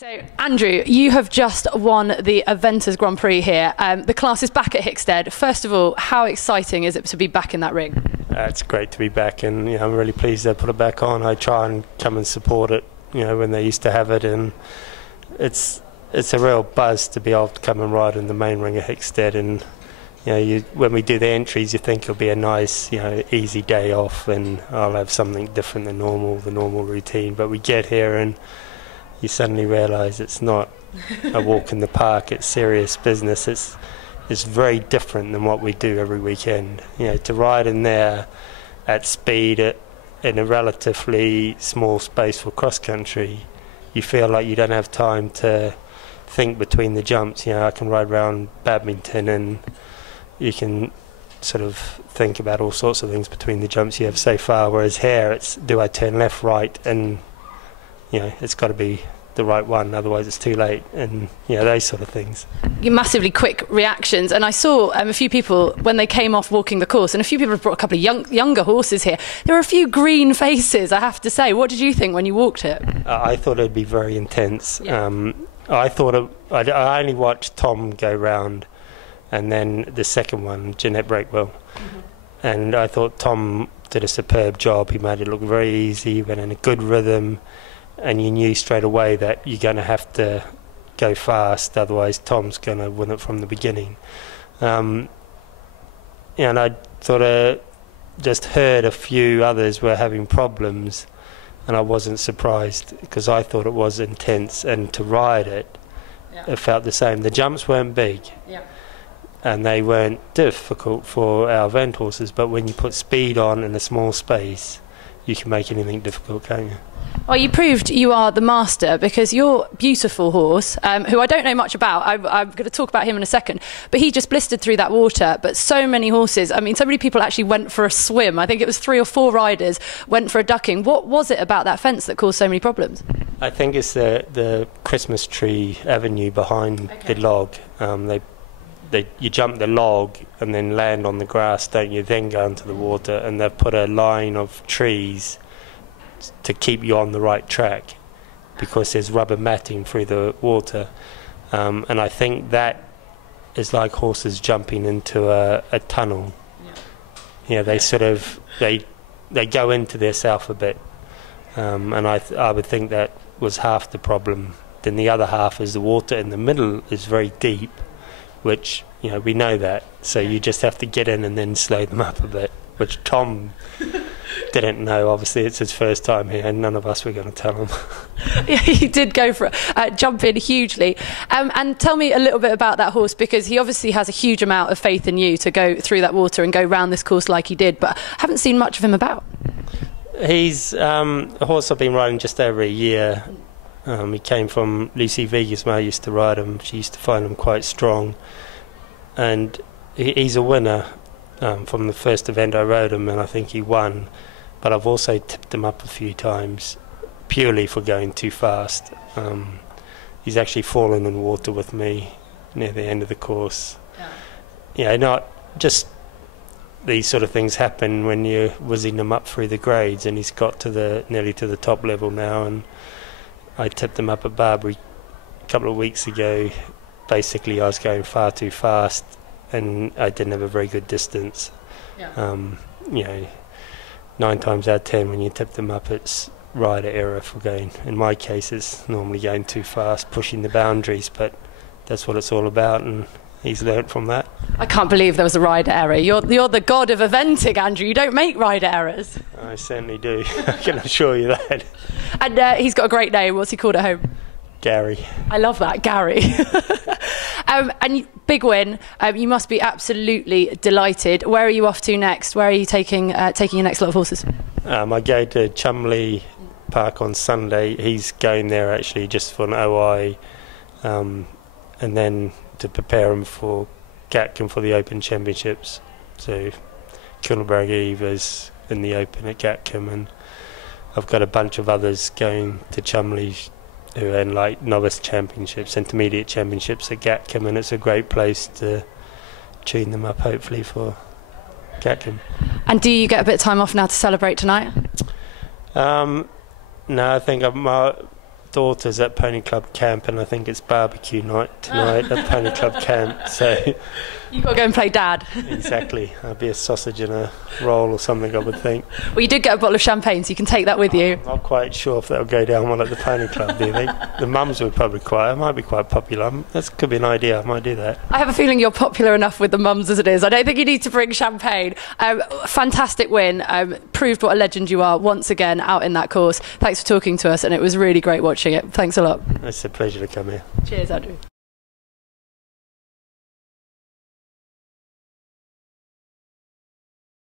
So, Andrew, you have just won the Eventers Grand Prix here. The class is back at Hickstead. First of all, how exciting is it to be back in that ring? It's great to be back, and I'm really pleased they put it back on. I try and come and support it, when they used to have it, and it's a real buzz to be able to come and ride in the main ring of Hickstead. And when we do the entries, you think it'll be a nice, easy day off, and I'll have something different than the normal routine. But we get here and you suddenly realise it's not a walk in the park. It's serious business. It's very different than what we do every weekend. To ride in there at speed in a relatively small space for cross country, you feel like you don't have time to think between the jumps. I can ride around badminton and you can sort of think about all sorts of things between the jumps you have so far, whereas here it's, do I turn left, right, and it's got to be the right one, otherwise it's too late, and those sort of things. Massively quick reactions, and I saw a few people when they came off walking the course, and a few people have brought a couple of younger horses here. There were a few green faces, I have to say. What did you think when you walked it? I thought it'd be very intense. Yeah. I only watched Tom go round, and then the second one, Jeanette Breakwell, and I thought Tom did a superb job. He made it look very easy, he went in a good rhythm, and you knew straight away that you're going to have to go fast, otherwise Tom's going to win it from the beginning. And I sort of just heard a few others were having problems, and I wasn't surprised because I thought it was intense, and to ride it, it felt the same. The jumps weren't big. Yeah. And they weren't difficult for our event horses, but when you put speed on in a small space, you can make anything difficult, can't you? Well, you proved you are the master, because your beautiful horse, who I don't know much about, I'm going to talk about him in a second, but he just blistered through that water. But so many horses, so many people actually went for a swim. I think it was 3 or 4 riders went for a ducking. What was it about that fence that caused so many problems? I think it's the Christmas tree avenue behind the log. You jump the log and then land on the grass, don't you? Then go into the water, and they've put a line of trees to keep you on the right track because there's rubber matting through the water, and I think that is like horses jumping into a tunnel. They sort of they go into their self a bit, and I would think that was half the problem. Then the other half is the water in the middle is very deep, which we know that, so you just have to get in and then slow them up a bit, which Tom didn't know. Obviously it's his first time here, and none of us were going to tell him. Yeah, he did go for it, jump in hugely. And tell me a little bit about that horse, because he obviously has a huge amount of faith in you to go through that water and go round this course like he did, but I haven't seen much of him about. He's a horse I've been riding just over a year. He came from Lucy Vigasma, used to ride him. She used to find him quite strong, and he's a winner. From the first event I rode him, and I think he won, but I've also tipped him up a few times purely for going too fast. He's actually fallen in water with me near the end of the course. Not just these sort of things happen when you're whizzing him up through the grades, and he's got to nearly to the top level now. And I tipped him up at Barbary a couple of weeks ago. Basically I was going far too fast, and I didn't have a very good distance. 9 times out of 10 when you tip them up, it's rider error for going. In my case, it's normally going too fast, pushing the boundaries, but that's what it's all about, and he's learnt from that. I can't believe there was a rider error. You're the god of eventing, Andrew. You don't make rider errors. I certainly do. I can assure you that. And he's got a great name. What's he called at home? Gary. I love that, Gary. And big win. You must be absolutely delighted. Where are you off to next? Where are you taking your next lot of horses? I go to Chumley Park on Sunday. He's going there actually just for an OI, and then to prepare him for Gatcombe for the Open Championships. So Kilnabarraga is in the Open at Gatcombe, and I've got a bunch of others going to Chumley who are in like novice championships, intermediate championships at Gatcombe, and it's a great place to tune them up hopefully for Gatcombe. And do you get a bit of time off now to celebrate tonight? No, I think daughter's at Pony Club Camp, and I think it's barbecue night tonight at Pony Club Camp. So You've got to go and play dad. exactly, I'll be a sausage and a roll or something, I would think. Well, you did get a bottle of champagne, so you can take that with you. I'm not quite sure if that'll go down well at the Pony Club, do you think? The mums would probably it might be quite popular. That could be an idea, I might do that. I have a feeling you're popular enough with the mums as it is. I don't think you need to bring champagne. Fantastic win. Proved what a legend you are once again out in that course. Thanks for talking to us, and it was really great watching it. Thanks a lot. It's a pleasure to come here. Cheers, Andrew.